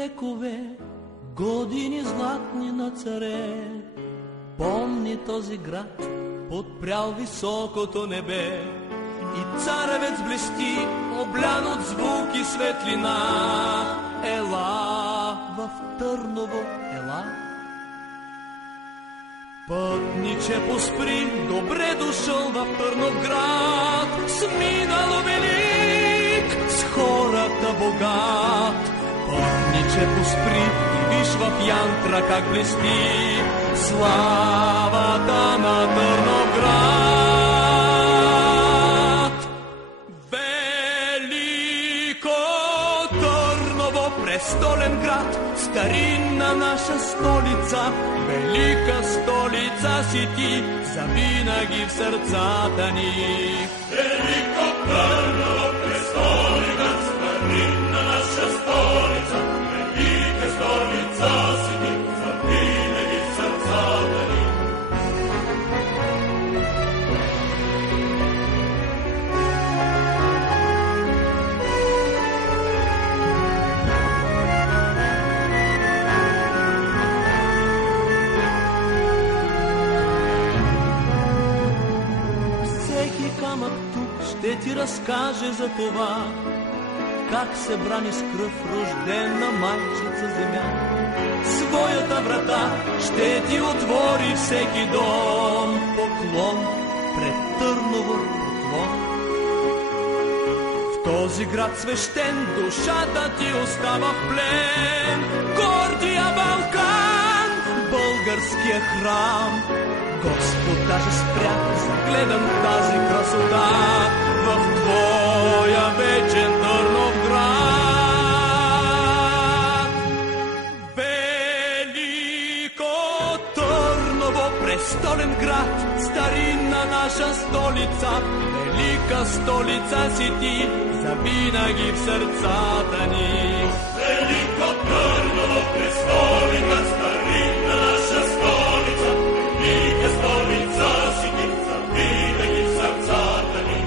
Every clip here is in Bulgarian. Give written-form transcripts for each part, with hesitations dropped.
векове, години златни на царе. Помни този град, подпрял високото небе, и царевец блести, облян от звук и светлина. Ела в Търново, ела. Пътниче, поспри, добре дошъл в Търновград, с минало велик, с хората богат. Пътниче, поспри и виж в Янтра как блести славата на Търновград. Велико Търново, престолен град, старинна наша столица, велика столица си ти, завинаги в сърцата ни. Велико Търново, престолен град, старинна наша столица, велика столица си ти, завинаги в сърцата ни. Камък тук ще ти разкаже за това, как се брани с кръв рождена майчица земя. Своята врата ще ти отвори всеки дом, поклон пред Търново, поклон. В този град свещен душата ти остава в плен. Гордия Балкан, българския храм, Господ даже спря, загледан тази красота в твоя вечен Търновград. Велико Търново, престолен град, старинна наша столица, велика столица си ти, завинаги в сърцата ни. Велико Търново, престолен град, старинна наша столица, велика столица си ти, завинаги в сърцата ни.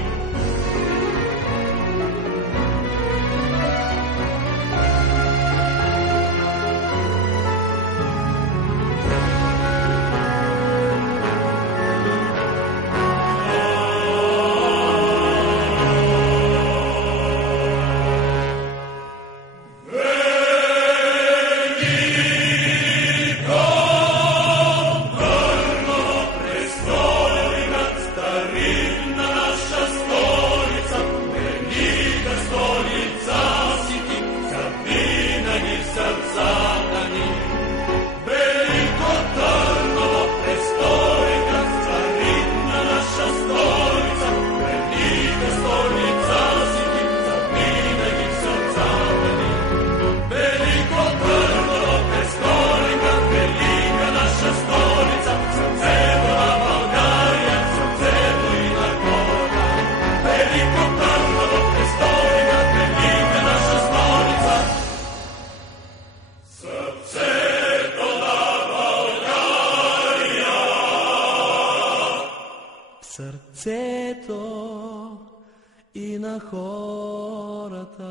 Сърцето и на хората.